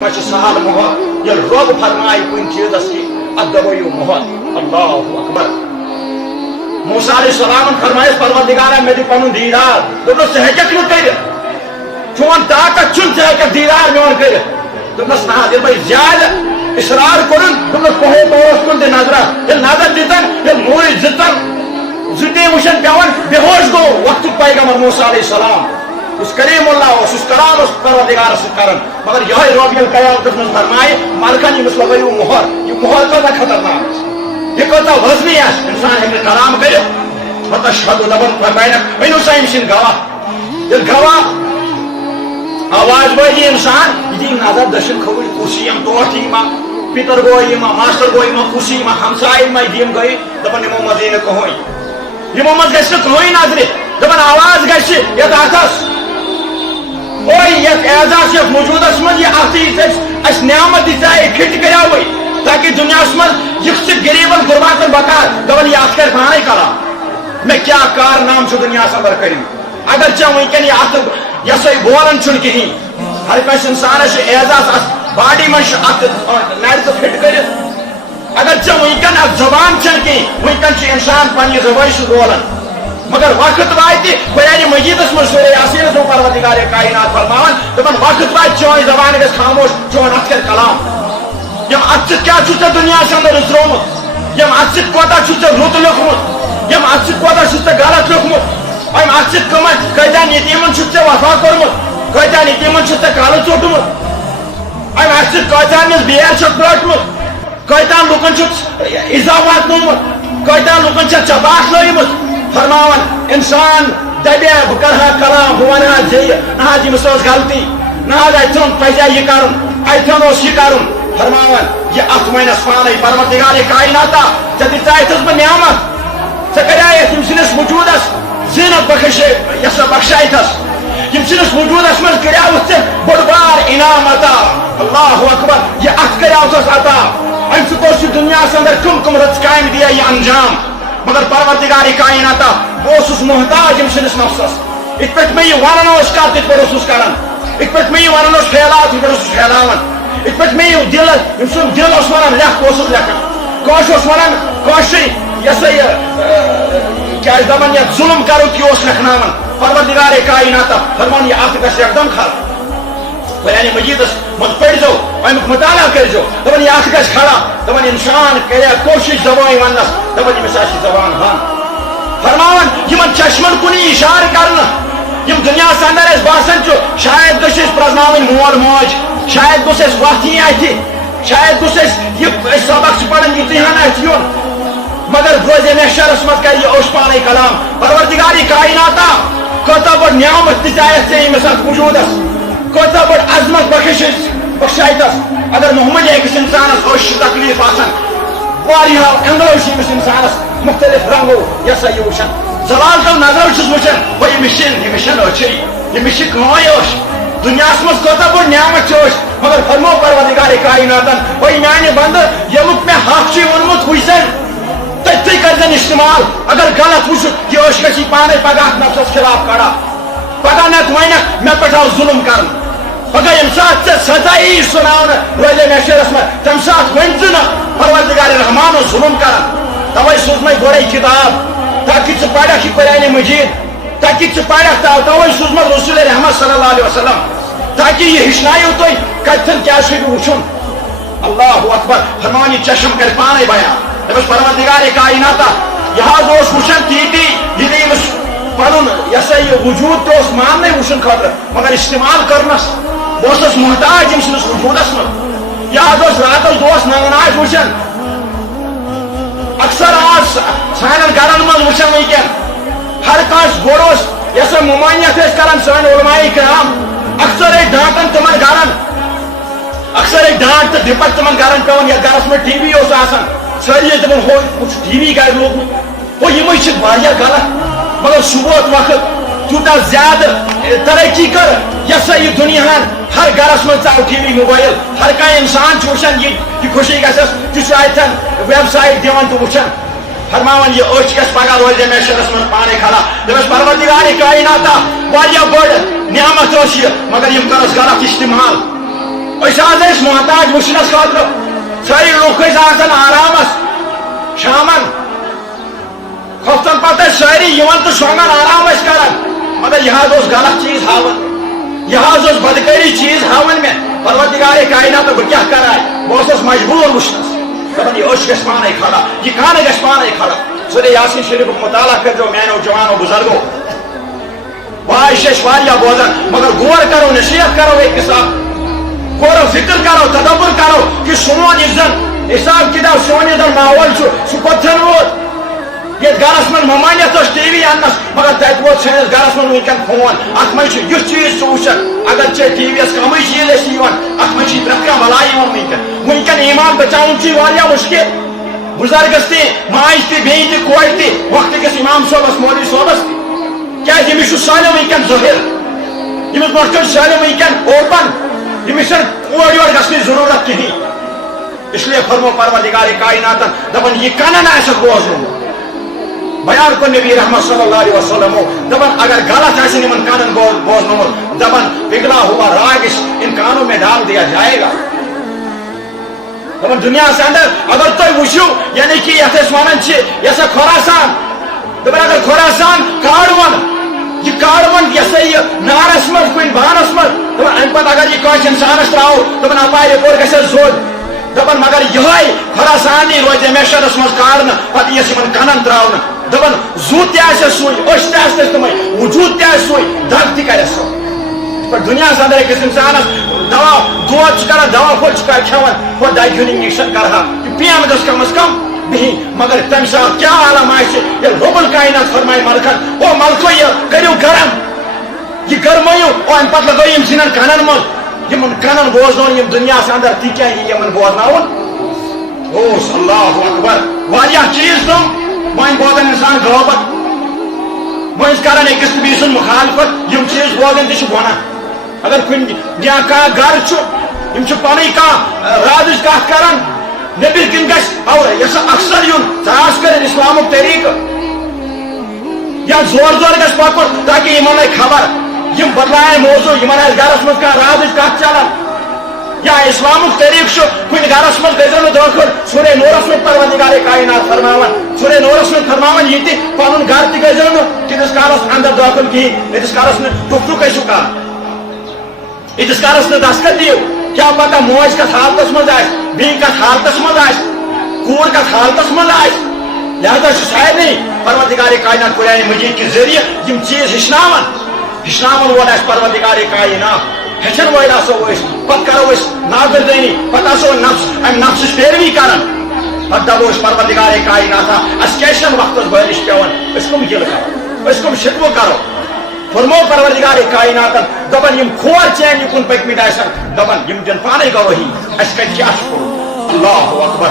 سہل محت یہ رب فرمائے کن چیزس کی ادو محت اللہ اکبر موسیٰ علیہ السلام فرمائے پروردگارا میں پن دیدار دس ہیکھ نا کر چون طاقت چھ ہیکھ دیدار میون کر دس نا یل بھائی زیادہ اصرار کورن دس پہو پورس کن دے نظرہ یل نظر دتن یل موج زتن زٹے وشن پیون بے ہوش گو وقت پیغمبر موسیٰ علیہ السلام اس کریم اللہ اس کران اس پروردگار اس کرن مگر یہ رب یل قیامت من فرمائے ملکن یہ لگے مہر یہ مہر کا خطرناک یہ کوتا وزنی ہے انسان ہمیں کلام کرے مطلب شہد دبن فرمائے اینو سائن سن گواہ یہ گواہ آواز بھائی انسان یہ نظر دشن کھوڑ کرسی ہم توٹی ما پیتر گوئی ما ماسٹر گوئی ما کرسی ما ہمسائی ما دیم گئی دبن امام مدین کہوئی یہ محمد گشت کہوئی نظر دبن آواز گشت یہ داتس اوئی یک اعزاز یک موجود اسمد یہ آتیز اس نعمت دیتا ہے کھٹ گیا ہوئی تاکہ دنیا اسمد یک گریبن قرباتن بکار دبن یہ آتکر پانے کرا میں کیا کارنام چھو دنیا صبر کریں اگر چاہوں کہ یہ آتک یہ سوئی بولن چھن کی ہر کس انسان ہے اعزاز باڈی من نار تو پھٹ کر اگر چاہوں کہ زبان چھن کی وہی انسان پانی زبان سے بولن مگر وقت وائے قرآن مجید میں سورہ یاسین سو پروردگار کائنات فرماون دپن وقت وائے چون زبان گژھِ خاموش چون اتھ کر کلام یم اتھ کیا چھ دنیا اندر اترومت یم اتھ کوتا چھ رت لیوکھمت یم اتھ کوتا چھ غلط لیوکھمت یم اتھ کمن کتان یتیمن چھ وفا کورمت کتان یتیمن چھ کالہ ژوٹمت یم اتھ کتان مس بیر چھ پرٹمت کتان لوکن چھ ایزا واتنومت کتان لوکن چھ چپاٹ لٲیمٕژ فرماون انسان دبیا بہ کرہا کلام بہ ونہا ذریعہ نہ یہ غلطی نہ اتن پزیا یہ کرن اتن یہ کرن فرماون یہ ات مینس پانے پروردگار کائناتا ژے دژایتھس بہ نعمت ژے کریایتھ یم سنس وجودس زینت یس بخشایتھس یم سنس وجودس من کریاوتھ ژے بوڑ بار انعام عطا اللہ اکبر یہ ات کریاوتھس عطا ام سہ دنیا اندر کم کم رٕژ کامہِ دیا یہ انجام مگر پروردگار کائناتا بہت محتاج یم سنس نفسس ات پہ میں یہ ونان کت تت پہ کران ات پہ میں یہ ونان پھیلاو تت پہ پھیلاوان ات پہ میں یہ دل یم سن دل ونان لکھ لکھان کاش ونان کاشر یہ سا یہ کیا دپان یہ ظلم کرو تی لکھناوان پروردگار کائناتا فرمان یہ ات گژھِ یکدم خر قرآن مجیدس مت پڑھو امیک مطالعہ کرو دپان یہ ات گژھِ کھڑا دپان انسان کرے کوشش زبان وننس دپان یمس آسہِ زبان بند فرماون یمن چشمن کن اشارہ کرنا یم دنیا اندر اس باسان چھ شاید گھس پرزناون مول موج شاید گھس اس وقتی اتھ شاید گھس یہ سبق پڑھن امتحان اتھ یون مگر روزے محشرس مت کر یہ اوش پانے کلام پروردگار کائناتا کوتا بڑ نعمت دژایتھ ژے یمس اتھ وجودس کوتا بڑ عظمت بخشایتس اگر محمد أکس انسانس اوش تکلیف آسان واریاہو اندرو یمس انسانس مختلف رنگو یہ سا یہ وچان زلال تو نظر چھس وچان وہ یہ مشن اچھی یہ مشن کمائی اوش دنیا مز کوتا بڑ نعمت چوش مگر فرمو پروردگار کائناتن وہ میانے بندر یمک میں حق چھ ونمت وچن تھی کرزن استعمال اگر غلط وچ یہ اوش گژھی پانے پگہ نفسس خلاف کڑا پگہ نت ونک مے پہ آو ظلم کرن پگہ یم سات ژے سزائی سناون روزے محشرس میں تم سات ونز نا پروردگار رحمان و ظلم کرن توے سوز میں گوڑے کتاب تاکہ ژٕ پڑھکھ یہ قرآن مجید تاکہ ژٕ پڑھکھ توے سوز میں رسول رحمت صلی اللہ علیہ وسلم تاکہ یہ ہچنایو تھی کتن کیا وچن اللہ اکبر فرمان یہ چشم کر پانے بیان دپس پروردگار کائناتا یہ وچن تی یہ پن یہ سا یہ وجود تو ماننے وچن خاطر مگر استعمال کرنس بہت محتاج یم سنس وجودس من یہ راتس دوس ننگناش وچن اکثر آج سان گرن من وچان ونکین ہر کانس گوڑ یہ سا ممانعت کران سان علماء کرام اکثر ڈانٹن تمن گرن اکثر ڈانٹ تو ڈپٹ تمن گرن پیون یا گرس میں ٹی وی آسان ساری دپان ہو کچھ ٹی وی گھر لوگمت وہ یہ غلط مگر صبح وقت تیوتہ زیادہ ترقی کر یہ سا یہ دنیا ہر گرس من ٹی وی موبائل ہر کھانا انسان وچان یہ خوشی گھس تھی اتن ویب سائٹ دان تو وچان فرماون یہ اوچ گھس پگہ روزے محشرس من پانے کھڑا دپس پروردگار کائناتا واریاہ بڑ نعمت یہ مگر یم کرس غلط استعمال اس محتاج وچنس خاطر ساری لوگ آرامس شامن کھفتن پتہ ساری تو شونگان آرام کران مگر یہ غلط چیز ہاون یہ بدکاری چیز ہاون میں پروردگار کائنات بہ کیا کرائے بہت مجبور وچنس دپان یہ اچھ گژھِ پانے کھڑا یہ کان گژھِ پانے کھڑا سورہ یاسین شریف مطالعہ کرو میانو جوانو بزرگو واش واریاہ بوزان مگر غور کرو نصیحت کرو ایک ساتھ غور و فکر کرو تدبر کرو کہ سون یہ زن حساب کتاب سون یہ ماحول سہ کتن ووت یہ گرس من ممانیت ٹی وی انس مگر تت ووت سنس گرس من ونکن فون ات من یھ چیز وچان اگر ے ٹی وی یس کمی چیز ات من پریت کھانا بلائی ونکن ایمان بچاؤن مشکل بزرگس تہ ماج تہ بیٚیہِ تہ کورِ تہ وقت کس امام صٲبس مولوی صٲبس تہ کیازِ أمِس چھُ سٲلِم ونکن ظٲہِر أمِس برونٛٹھ کن سٲلِم ونکن اوپن أمِس چھنہٕ اورٕ یورٕ گژھنٕچ ضروٗرت کِہیٖنۍ اس لیے فرمو پروردگار کائناتن دپان یہ کنن آسکھ بوزنومُت بیان کو نبی رحمت صلی اللہ علیہ وسلم دپان اگر غلط آسن یمن کانن بوزنومُت دپان پگھلا ہوا راگ ان کانوں میں ڈال دیا جائے گا دپان دنیا سے اندر اگر تھی وچھو یعنی کہ یت ونان یہ سا خوراسان دپان اگر خوراسان کاڑون یہ کاڑون یہ سا یہ نارس مز کن بانس مز دپان ام پتہ اگر یہ کانس انسانس تراو دپان اپا یپور گژھِ زود دپان مگر یہ خوراسانی روز میشرس مز کاڑن پتہ یس یمن کنن تراون دپان زو تہ آسس سوے أچھ تہ آسس تمے وجود تہ آسس سوے دگ تہ کرس سو دنیا اندر أکِس انسانس دوا دود کران دوا پھول کھیوان وہ دگہِ ہُنٛد انجیکشن کرہا پین گژھِ کم از کم بہن مگر تمہ سات کیا عالم آسہِ ییٚلہِ رب الکائنات فرمائے ملکن او ملکو یہ کٔرِو گرم یہ گرمٲیِو او امہِ پتہٕ لگٲیِو یِم سٕنٛدٮ۪ن کنن منٛز یِمن کنن بوزناوُن یِم دُنیاہس اندر تہِ کیٛاہ یی یِمن بوزناوُن اوس اللہ اکبر واریاہ چیز تِم وۄنۍ بوزان انسان غٲبت وۄنۍ کران أکِس تہٕ بیٚیہِ سٕنٛز مخالفت یِم چیز بوزان تہِ چھِ گۄناہ اگر کن یا کانٛہہ گھر چھُ یِم چھِ پنٕنۍ کانٛہہ رازٕچ کتھ کران نیبر کن گژھِ اور یس اکثر یُن ژاس کٔرِتھ اسلامُک طریقہٕ یا زور زور گژھِ پکُن تاکہ یِمن آیہِ خبر یِم بدلایَن موضوع یِمن آسہِ گرس منٛز کانٛہہ رازٕچ کتھ چلان یا اسلامُک طریقہٕ چھُ کُنہِ گرس منٛز گژھن نہٕ دٲخل سورہ نورس منٛز پروردگار کائنات فرماوان سورہ نورس منٛز فرماوان یہِ تہِ پنُن گرٕ تہِ گژھن نہٕ تیٖتِس کالس اندر دٲخل کِہیٖنۍ ییٖتِس کالس نہٕ ٹُکرُک ٲسِو کانٛہہ ییٖتِس کالس نہٕ دستخط دِیِو کیا پتہ موج کتھ حالتس منٛز آسہِ بیٚیہِ کتھ حالتس منٛز آسہِ کوٗر کتھ حالتس منٛز آسہِ لہذا چھُ سارنٕے پروردگار کائنات قرآن مجید کے ذریعہ یم چیز ہچناون وول آسہِ پروردگار کائنات ہیٚچھن وٲلۍ آسو أسۍ پتہٕ کرو أسۍ نافرمٲنی پتہٕ آسو امہِ نفسٕچ پیروی کران پتہٕ دپو أسۍ پروردگار کائناتا اَسہِ کیازِ چھنہٕ وقتس بٲرِش پیوان أسۍ کم گِلہٕ کرو أسۍ کم شکوٕ کرو فرمو پروردگار کائناتن دپان یم کھور چین یکن پٔکمٕتۍ آسن دپان یم دِن پانے گوٲہی اَسہِ کتہِ چھِ اَتھ اللہ اکبر